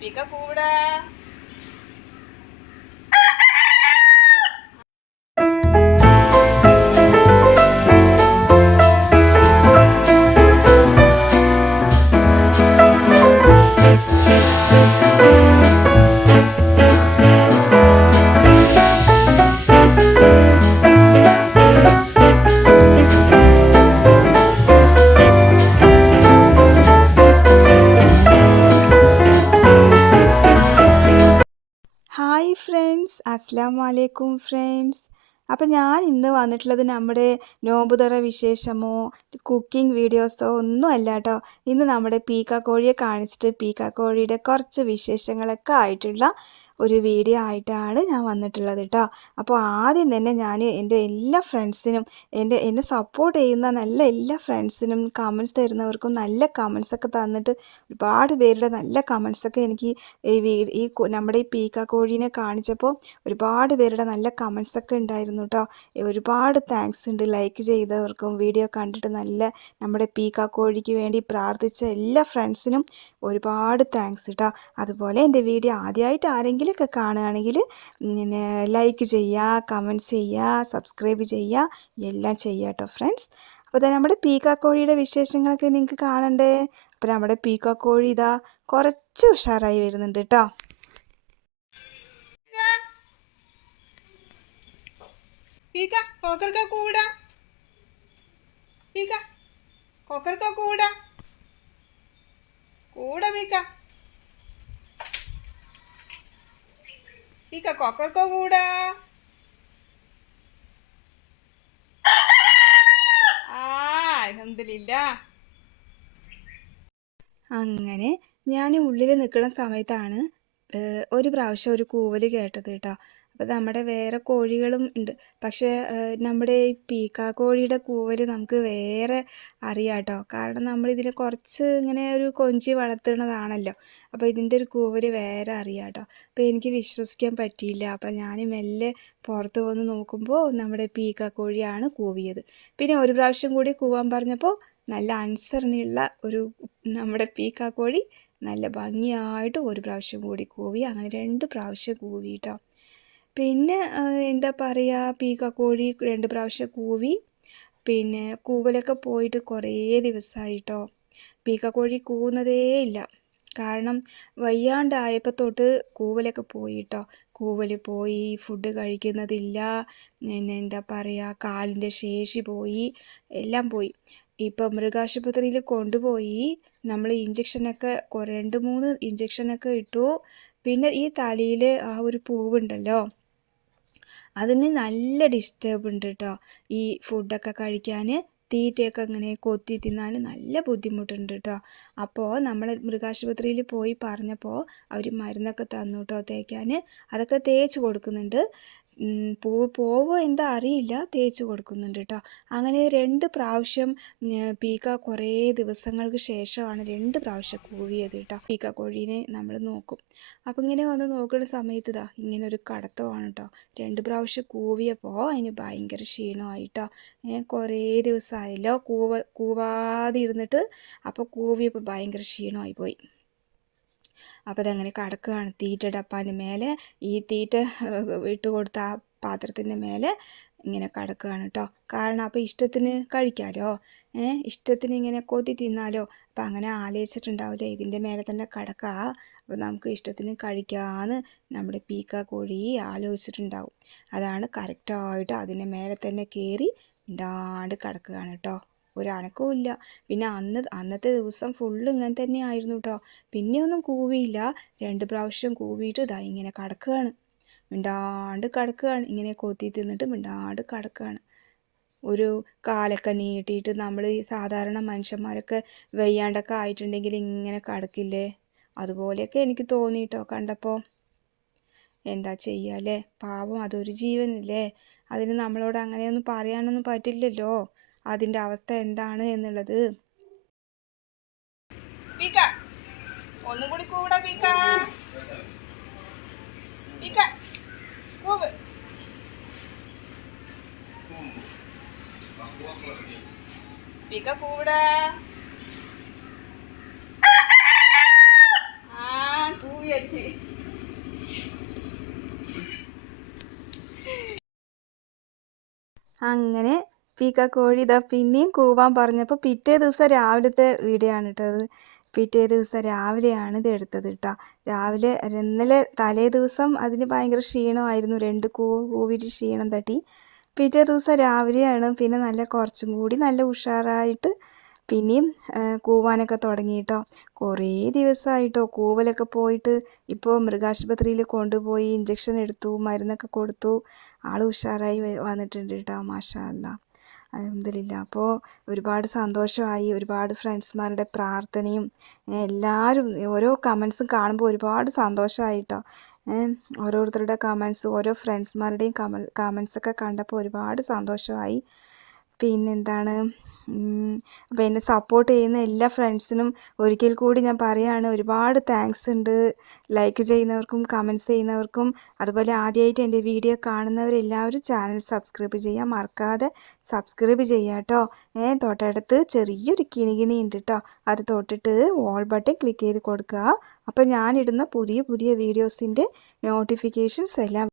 പിക്ക കൂടാ അസ്സാം വലൈക്കും ഫ്രണ്ട്സ്. അപ്പം ഞാൻ ഇന്ന് വന്നിട്ടുള്ളത് നമ്മുടെ നോമ്പുതറ വിശേഷമോ കുക്കിംഗ് വീഡിയോസോ ഒന്നും അല്ല കേട്ടോ ഇന്ന് നമ്മുടെ പീക്കാക്കോഴിയെ കാണിച്ചിട്ട് പീക്കാക്കോഴിയുടെ കുറച്ച് വിശേഷങ്ങളൊക്കെ ആയിട്ടുള്ള ഒരു വീഡിയോ ആയിട്ടാണ് ഞാൻ വന്നിട്ടുള്ളത് കേട്ടോ അപ്പോൾ ആദ്യം തന്നെ ഞാൻ എന്റെ എല്ലാ ഫ്രണ്ട്സിനും എന്റെ എന്നെ സപ്പോർട്ട് ചെയ്യുന്ന നല്ല എല്ലാ ഫ്രണ്ട്സിനും കമൻസ് തരുന്നവർക്കും നല്ല കമൻസ് ഒക്കെ തന്നിട്ട് ഒരുപാട് പേരുടെ നല്ല കമൻസ് ഒക്കെ എനിക്ക് ഈ വീട് ഈ നമ്മുടെ ഈ പീക്ക കോഴീനെ കാണിച്ചപ്പോൾ ഒരുപാട് പേരുടെ നല്ല കമൻസ് ഒക്കെ ഉണ്ടായിരുന്നു കേട്ടോ ഒരുപാട് താങ്ക്സ് ഉണ്ട്. ലൈക്ക് ചെയ്തവർക്കും വീഡിയോ കണ്ടിട്ട് നല്ല നമ്മുടെ പീക്ക കോഴിക്ക് വേണ്ടി പ്രാർത്ഥിച്ച എല്ലാ ഫ്രണ്ട്സിനും ഒരുപാട് താങ്ക്സ് കേട്ടോ അതുപോലെ എന്റെ വീഡിയോ ആദ്യമായിട്ട് ആരെങ്കിലുമൊക്കെ കാണുകയാണെങ്കിൽ പിന്നെ ലൈക്ക് ചെയ്യുക കമന്റ്സ് ചെയ്യുക സബ്സ്ക്രൈബ് ചെയ്യുക എല്ലാം ചെയ്യുക കേട്ടോ ഫ്രണ്ട്സ് അപ്പോൾ തന്നെ നമ്മുടെ പീക്കാക്കോഴിയുടെ കോഴിയുടെ വിശേഷങ്ങളൊക്കെ നിങ്ങൾക്ക് കാണണ്ടേ? അപ്പോൾ നമ്മുടെ പീക്കാക്കോഴി കോഴി ഇതാ കുറച്ച് ഉഷാറായി വരുന്നുണ്ട് കേട്ടോ. പിക്ക കൂടാ. കൂടാ. കൂടാ പിക്ക. കൂടാ? ആ അൽഹംദുലില്ലാ. അങ്ങനെ ഞാൻ ഉള്ളിൽ നിൽക്കുന്ന സമയത്താണ് ഒരു പ്രാവശ്യം ഒരു കൂവൽ കേട്ടത് കേട്ടോ. അപ്പോൾ നമ്മുടെ വേറെ കോഴികളും ഉണ്ട് പക്ഷേ നമ്മുടെ ഈ പീക്കാ കോഴിയുടെ കൂവൽ നമുക്ക് വേറെ അറിയാം കേട്ടോ കാരണം നമ്മളിതിനെ കുറച്ച് ഇങ്ങനെ ഒരു കൊഞ്ചി വളർത്തുന്നതാണല്ലോ. അപ്പോൾ ഇതിന്റെ ഒരു കൂവൽ വേറെ അറിയാം കേട്ടോ അപ്പോൾ എനിക്ക് വിശ്വസിക്കാൻ പറ്റിയില്ല. അപ്പോൾ ഞാൻ മെല്ലെ പുറത്ത് വന്ന് നോക്കുമ്പോൾ നമ്മുടെ പീക്കാ കോഴിയാണ് കൂവിയത്. പിന്നെ ഒരു പ്രാവശ്യം കൂടി കൂവാൻ പറഞ്ഞപ്പോൾ നല്ല ആൻസറിനുള്ള ഒരു നമ്മുടെ പീക്കാ കോഴി നല്ല ഭംഗിയായിട്ട് ഒരു പ്രാവശ്യം കൂടി കൂവി. അങ്ങനെ രണ്ട് പ്രാവശ്യം കൂവി കേട്ടോ പിന്നെ എന്താ പറയുക പീക്ക കോഴി രണ്ട് പ്രാവശ്യം കൂവി. പിന്നെ കൂവലൊക്കെ പോയിട്ട് കുറേ ദിവസമായിട്ടോ പീക്ക കോഴി കൂവുന്നതേ ഇല്ല. കാരണം വയ്യാണ്ടായപ്പോൾ തൊട്ട് കൂവലൊക്കെ പോയി കേട്ടോ കൂവൽ പോയി ഫുഡ് കഴിക്കുന്നതില്ല. പിന്നെ എന്താ പറയുക കാലിന്റെ ശേഷി പോയി എല്ലാം പോയി. ഇപ്പം മൃഗാശുപത്രിയിൽ കൊണ്ടുപോയി നമ്മൾ ഇഞ്ചക്ഷനൊക്കെ രണ്ട് മൂന്ന് ഇഞ്ചക്ഷനൊക്കെ ഇട്ടു. പിന്നെ ഈ തലയിൽ ആ ഒരു പൂവുണ്ടല്ലോ. അതിന് നല്ല ഡിസ്റ്റേബ് ഉണ്ട് കേട്ടോ ഈ ഫുഡൊക്കെ കഴിക്കാൻ തീറ്റയൊക്കെ ഇങ്ങനെ കൊത്തി തിന്നാൻ നല്ല ബുദ്ധിമുട്ടുണ്ട് കേട്ടോ അപ്പോൾ നമ്മൾ മൃഗാശുപത്രിയിൽ പോയി പറഞ്ഞപ്പോൾ അവർ മരുന്നൊക്കെ തന്നു കേട്ടോ തേക്കാൻ അതൊക്കെ തേച്ച് കൊടുക്കുന്നുണ്ട്. ഉം, പൂ പോവോ എന്താ അറിയില്ല. തേച്ച് കൊടുക്കുന്നുണ്ട് കേട്ടോ അങ്ങനെ രണ്ട് പ്രാവശ്യം പീക്ക കുറേ ദിവസങ്ങൾക്ക് ശേഷമാണ് രണ്ട് പ്രാവശ്യം കൂവിയത് കേട്ടോ പീക്ക കോഴീനെ നമ്മൾ നോക്കും. അപ്പം ഇങ്ങനെ വന്ന് നോക്കുന്ന സമയത്ത് ഇതാ ഇങ്ങനെ ഒരു കടത്തമാണ് കേട്ടോ രണ്ട് പ്രാവശ്യം കൂവിയപ്പോൾ അതിന് ഭയങ്കര ക്ഷീണമായിട്ടോ കുറേ ദിവസമായല്ലോ കൂവ കൂവാതിരുന്നിട്ട് അപ്പോൾ കൂവിയപ്പോൾ ഭയങ്കര ക്ഷീണമായി പോയി. അപ്പോൾ അതങ്ങനെ കടക്കുകയാണ് തീറ്റ ഡപ്പാന്റെ മേലെ. ഈ തീറ്റ ഏഹ്, ഇട്ട് കൊടുത്ത ആ പാത്രത്തിന്റെ മേലെ ഇങ്ങനെ കടക്കുകയാണ് കേട്ടോ കാരണം അപ്പോൾ ഇഷ്ടത്തിന് കഴിക്കാമല്ലോ ഏ ഇഷ്ടത്തിന് ഇങ്ങനെ കൊത്തി തിന്നാലോ? അപ്പം അങ്ങനെ ആലോചിച്ചിട്ടുണ്ടാവില്ല. ഇതിന്റെ മേലെ തന്നെ കടക്കുക അപ്പോൾ നമുക്ക് ഇഷ്ടത്തിന് കഴിക്കാമെന്ന് നമ്മുടെ പീക്ക കോഴി ആലോചിച്ചിട്ടുണ്ടാവും. അതാണ് കറക്റ്റായിട്ട് അതിന്റെ മേലെ തന്നെ കയറി ഇണ്ടാണ്ട് കിടക്കുകയാണ് കേട്ടോ ഒരനക്കവും ഇല്ല. പിന്നെ അന്ന് അന്നത്തെ ദിവസം ഫുള്ള് ഇങ്ങനെ തന്നെ ആയിരുന്നു കേട്ടോ പിന്നെ ഒന്നും കൂവിയില്ല. രണ്ട് പ്രാവശ്യം കൂവിയിട്ട് ഇതാ ഇങ്ങനെ കിടക്കുകയാണ്. മിണ്ടാണ്ട് കിടക്കുകയാണ്. ഇങ്ങനെ കൊത്തി തിന്നിട്ട് മിണ്ടാണ്ട് കിടക്കുകയാണ്. ഒരു കാലൊക്കെ നീട്ടിയിട്ട് നമ്മൾ ഈ സാധാരണ മനുഷ്യന്മാരൊക്കെ വെയ്യാണ്ടൊക്കെ ആയിട്ടുണ്ടെങ്കിൽ ഇങ്ങനെ കിടക്കില്ലേ? അതുപോലെയൊക്കെ എനിക്ക് തോന്നിയിട്ടോ കണ്ടപ്പോൾ എന്താ ചെയ്യാല്ലേ പാവം അതൊരു ജീവനല്ലേ? അതിന് നമ്മളോട് അങ്ങനെയൊന്നും പറയാനൊന്നും പറ്റില്ലല്ലോ. അതിന്റെ അവസ്ഥ എന്താണ് എന്നുള്ളത്. ഒന്നും കൂടി കൂടാ പിക്ക. പിക്ക. കൂവ്. പീക്ക ആ കൂവി അങ്ങനെ പീക്ക കോഴി ഇതാ പിന്നെയും കൂവാൻ പറഞ്ഞപ്പോൾ പിറ്റേ ദിവസം രാവിലത്തെ വീഡിയോ ആണ് കേട്ടോ അത്. പിറ്റേ ദിവസം രാവിലെയാണ് ഇത് എടുത്തത് കേട്ടോ. രാവിലെ ഇന്നലെ തലേ ദിവസം അതിന് ഭയങ്കര ക്ഷീണമായിരുന്നു. രണ്ട് കൂവ് കൂവിട്ട് ക്ഷീണം തട്ടി. പിറ്റേ ദിവസം രാവിലെയാണ് പിന്നെ നല്ല കുറച്ചും കൂടി നല്ല ഉഷാറായിട്ട് പിന്നെയും കൂവാനൊക്കെ തുടങ്ങി കേട്ടോ. കുറേ ദിവസമായിട്ടോ കൂവലൊക്കെ പോയിട്ട് ഇപ്പോൾ മൃഗാശുപത്രിയിൽ കൊണ്ടുപോയി ഇഞ്ചക്ഷൻ എടുത്തു മരുന്നൊക്കെ കൊടുത്തു. ആൾ ഉഷാറായി വന്നിട്ടുണ്ട് കേട്ടോ മാഷാ അല്ലാ അലഹമില്ല അപ്പോൾ ഒരുപാട് സന്തോഷമായി. ഒരുപാട് ഫ്രണ്ട്സ്മാരുടെ പ്രാർത്ഥനയും എല്ലാവരും ഓരോ കമൻസും കാണുമ്പോൾ ഒരുപാട് സന്തോഷമായിട്ടോ ഓരോരുത്തരുടെ കമൻസ് ഓരോ ഫ്രണ്ട്സ്മാരുടെയും കമ കമൻസൊക്കെ കണ്ടപ്പോൾ ഒരുപാട് സന്തോഷമായി പിന്നെന്താണ്? അപ്പോൾ എന്നെ സപ്പോർട്ട് ചെയ്യുന്ന എല്ലാ ഫ്രണ്ട്സിനും ഒരിക്കൽ കൂടി ഞാൻ പറയുകയാണ് ഒരുപാട് താങ്ക്സ് ഉണ്ട്. ലൈക്ക് ചെയ്യുന്നവർക്കും കമന്റ്സ് ചെയ്യുന്നവർക്കും. അതുപോലെ ആദ്യമായിട്ട് എന്റെ വീഡിയോ കാണുന്നവരെല്ലാവരും ചാനൽ സബ്സ്ക്രൈബ് ചെയ്യാൻ മറക്കാതെ സബ്സ്ക്രൈബ് ചെയ്യുക കേട്ടോ ഏ തൊട്ടടുത്ത് ചെറിയൊരു കിണികിണി ഉണ്ട് കേട്ടോ അത് തൊട്ടിട്ട് ഓൾ ബട്ടൺ ക്ലിക്ക് ചെയ്ത് കൊടുക്കുക. അപ്പോൾ ഞാനിടുന്ന പുതിയ പുതിയ വീഡിയോസിന്റെ നോട്ടിഫിക്കേഷൻസ് എല്ലാം